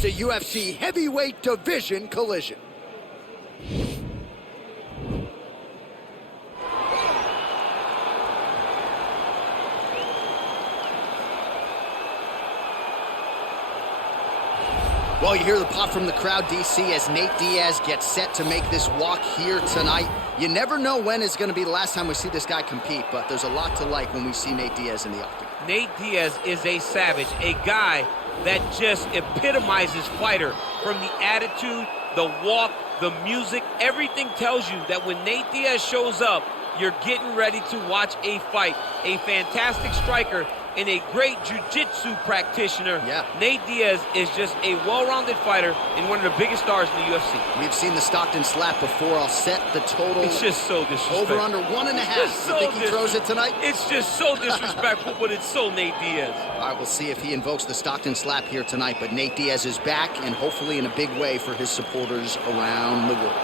It's a UFC heavyweight division collision. Well, you hear the pop from the crowd, DC, as Nate Diaz gets set to make this walk here tonight. You never know when is going to be the last time we see this guy compete, but there's a lot to like when we see Nate Diaz in the octagon. Nate Diaz is a savage, a guy that just epitomizes fighter. From the attitude, the walk, the music, everything tells you that when Nate Diaz shows up, you're getting ready to watch a fight. A fantastic striker and a great jiu-jitsu practitioner. Yeah. Nate Diaz is just a well-rounded fighter and one of the biggest stars in the UFC. We've seen the Stockton slap before. I'll set the total. It's just so disrespectful. Over under 1.5. So you think he throws it tonight? It's just so disrespectful, but it's so Nate Diaz. All right, we'll see if he invokes the Stockton slap here tonight, but Nate Diaz is back, and hopefully in a big way for his supporters around the world.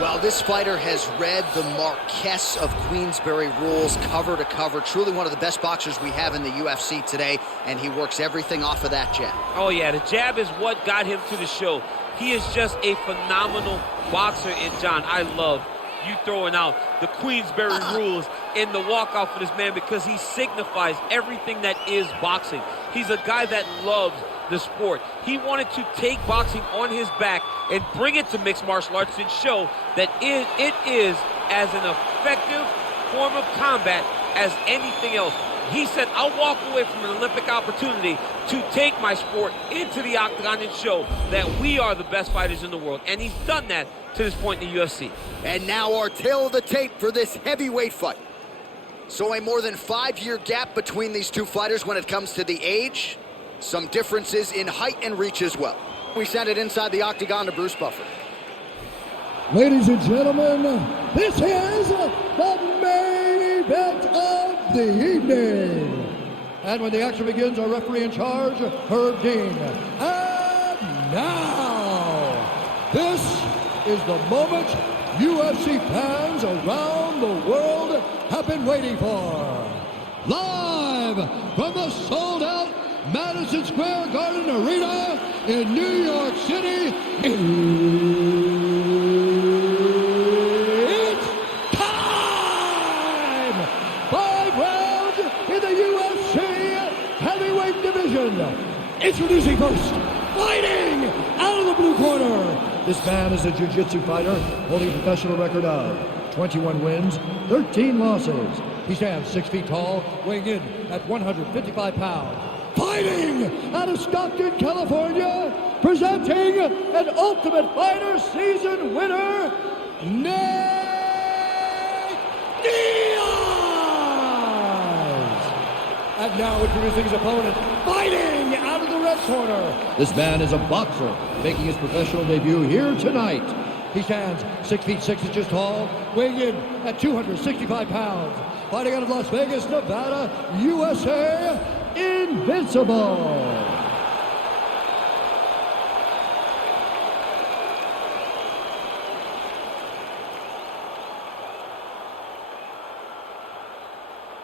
Well, this fighter has read the Marquess of Queensberry rules cover to cover. Truly one of the best boxers we have in the UFC today, and he works everything off of that jab. Oh, yeah, the jab is what got him to the show. He is just a phenomenal boxer, and John, I love you throwing out the Queensberry rules in the walkout for this man because he signifies everything that is boxing. He's a guy that loves the sport. He wanted to take boxing on his back and bring it to mixed martial arts and show that it is as an effective form of combat as anything else. He said, I'll walk away from an Olympic opportunity to take my sport into the octagon and show that we are the best fighters in the world. And he's done that to this point in the UFC. And now our tail of the tape for this heavyweight fight. So a more than 5-year gap between these two fighters when it comes to the age. Some differences in height and reach as well. We send it inside the octagon to Bruce Buffer. Ladies and gentlemen, this is the main event of the evening. And when the action begins, our referee in charge, Herb Dean. And now, this is the moment UFC fans around the world have been waiting for. Live from the sold-out Madison Square Garden Arena in New York City. It's time! 5 rounds in the UFC heavyweight division. Introducing first, fighting out of the blue corner. This man is a jiu-jitsu fighter holding a professional record of 21 wins, 13 losses. He stands 6 feet tall, weighing in at 155 pounds. Fighting out of Stockton, California, presenting an Ultimate Fighter season winner, Nate Diaz! And now introducing his opponent, fighting out of the red corner. This man is a boxer, making his professional debut here tonight. He stands 6 feet 6 inches tall, weighing in at 265 pounds. Fighting out of Las Vegas, Nevada, USA, Invincible.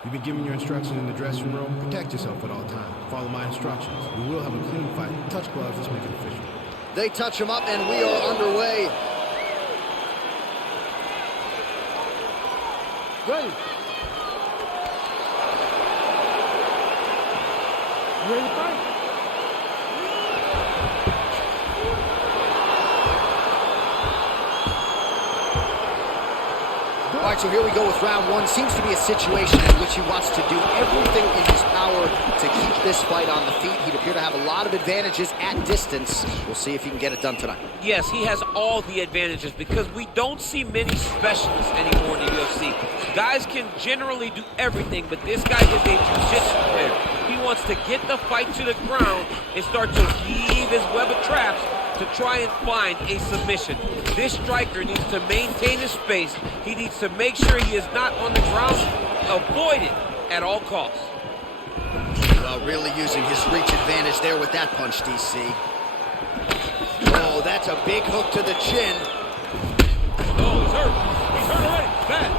You've been given your instructions in the dressing room. Protect yourself at all times. Follow my instructions. We will have a clean fight. Touch gloves. Let's make it official. They touch him up, and we are underway. Ready. You ready to fight? All right, so here we go with round one. Seems to be a situation in which he wants to do everything in his power to keep this fight on the feet. He'd appear to have a lot of advantages at distance. We'll see if he can get it done tonight. Yes, he has all the advantages because we don't see many specialists anymore in the UFC. Guys can generally do everything, but this guy is a jiu-jitsu player. He wants to get the fight to the ground and start to weave his web of traps to try and find a submission. This striker needs to maintain his space. He needs to make sure he is not on the ground. Avoid it at all costs. Well, really using his reach advantage there with that punch, DC. Oh, that's a big hook to the chin. Oh, he's hurt. He's hurt already. Bad.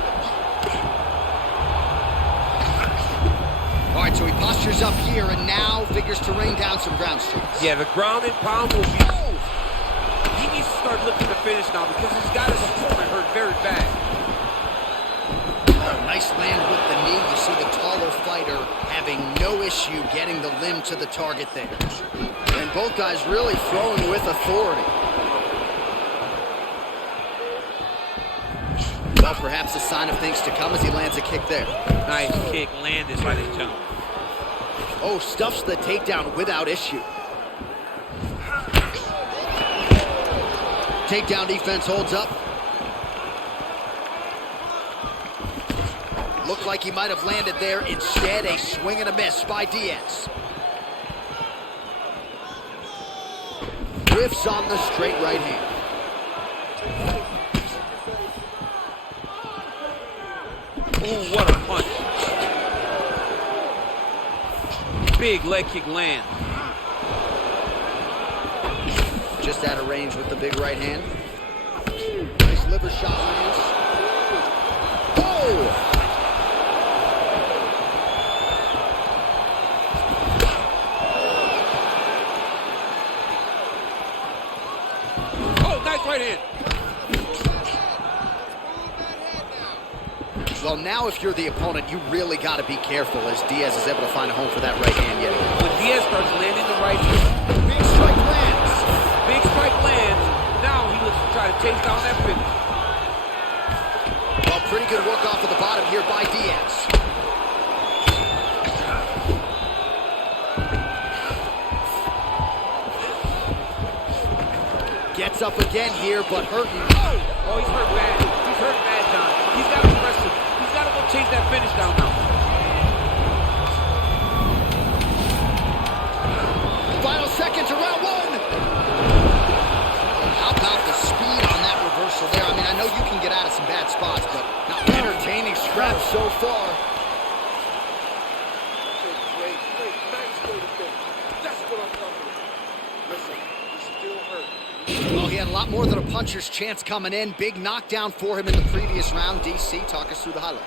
All right, so he postures up here and now figures figures to rain down some ground strikes. Yeah, the ground and pound will be... He needs to start looking to finish now because he's got his opponent hurt very bad. Oh, nice land with the knee. You see the taller fighter having no issue getting the limb to the target there. And both guys really throwing with authority. Well, perhaps a sign of things to come as he lands a kick there. Nice kick landed by the jump. Oh, stuffs the takedown without issue. Takedown defense holds up. Looked like he might have landed there. Instead, a swing and a miss by Diaz. Whiffs on the straight right hand. Ooh, what a punch. Big leg kick land. Just out of range with the big right hand. Nice liver shot lands. Oh! Oh, nice right hand. Well, now if you're the opponent, you really got to be careful as Diaz is able to find a home for that right hand yet again. When Diaz starts landing the right hand, Big strike lands. big strike lands. Now he looks to try to take down that finish. Well, pretty good work off of the bottom here by Diaz. Gets up again here, but hurting. Oh, he's hurt bad. He's hurt bad, John. He's got to press him. He's got to go chase that finish down now. Final seconds of round one. How about the speed on that reversal there? I mean, I know you can get out of some bad spots, but not entertaining scraps so far. That's what I'm talking about. Listen, he's still hurt. Well, he had a lot more than a puncher's chance coming in. Big knockdown for him in the previous round. DC, talk us through the highlight.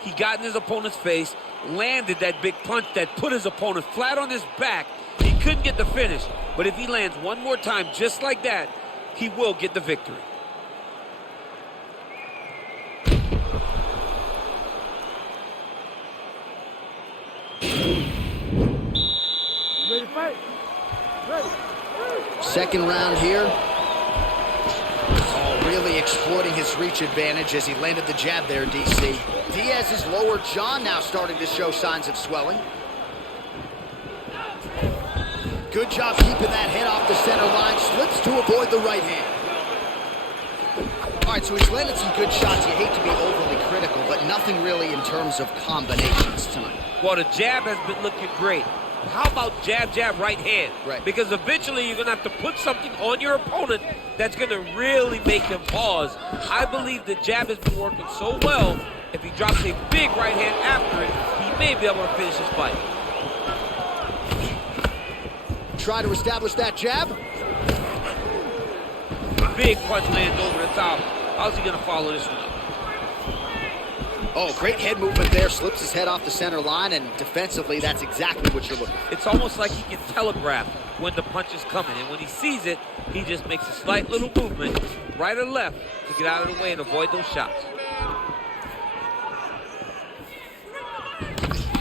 He got in his opponent's face, landed that big punch that put his opponent flat on his back. He couldn't get the finish, but if he lands one more time just like that, he will get the victory. Ready to fight? Ready. Second round here. Oh, really exploiting his reach advantage as he landed the jab there, DC. Diaz's lower jaw now starting to show signs of swelling. Good job keeping that head off the center line. Slips to avoid the right hand. All right, so he's landed some good shots. You hate to be overly critical, but nothing really in terms of combinations tonight. Well, the jab has been looking great. How about jab, jab, right hand? Right. Because eventually you're going to have to put something on your opponent that's going to really make him pause. I believe the jab has been working so well, if he drops a big right hand after it, he may be able to finish his fight. Try to establish that jab. Big punch lands over the top. How's he going to follow this one up? Oh, great head movement there. Slips his head off the center line, and defensively, that's exactly what you're looking for. It's almost like he can telegraph when the punch is coming. And when he sees it, he just makes a slight little movement, right or left, to get out of the way and avoid those shots.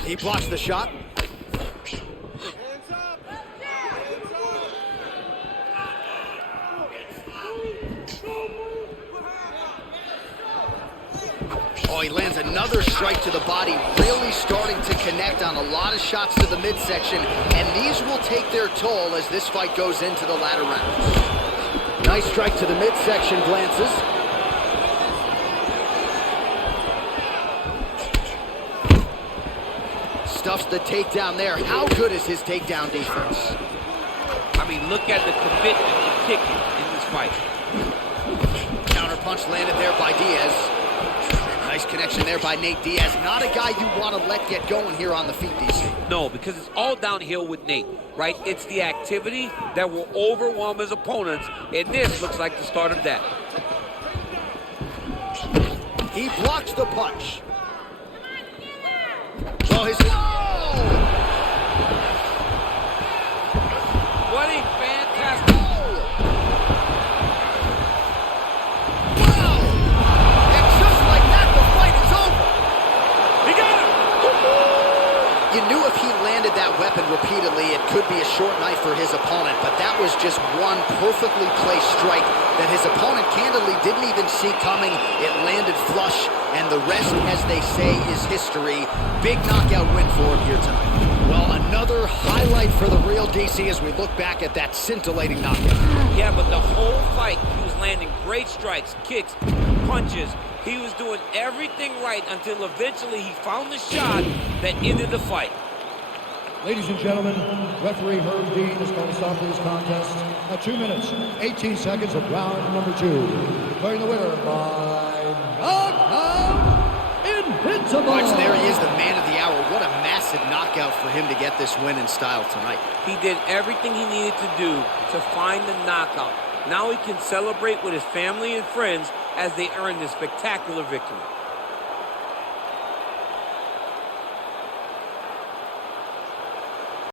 He blocks the shot. Oh, he lands another strike to the body, really starting to connect on a lot of shots to the midsection, and these will take their toll as this fight goes into the latter rounds. Nice strike to the midsection, glances. Stuffs the takedown there. How good is his takedown defense? I mean, look at the commitment to kicking in this fight. Counter punch landed there by Diaz. Nice connection there by Nate Diaz. Not a guy you want to let get going here on the feet, DC. No, because it's all downhill with Nate, right? It's the activity that will overwhelm his opponents, and this looks like the start of that. He blocks the punch. Oh, weapon repeatedly, it could be a short night for his opponent, but that was just one perfectly placed strike that his opponent candidly didn't even see coming. It landed flush, and the rest, as they say, is history. Big knockout win for him here tonight. Well, another highlight for the real DC as we look back at that scintillating knockout. Yeah, but the whole fight, he was landing great strikes, kicks, punches. He was doing everything right until eventually he found the shot that ended the fight. Ladies and gentlemen, referee Herb Dean is going to stop this contest at 2 minutes, 18 seconds of round number 2. Declaring the winner by knockout, invincible. Watch, there he is, the man of the hour. What a massive knockout for him to get this win in style tonight. He did everything he needed to do to find the knockout. Now he can celebrate with his family and friends as they earn this spectacular victory.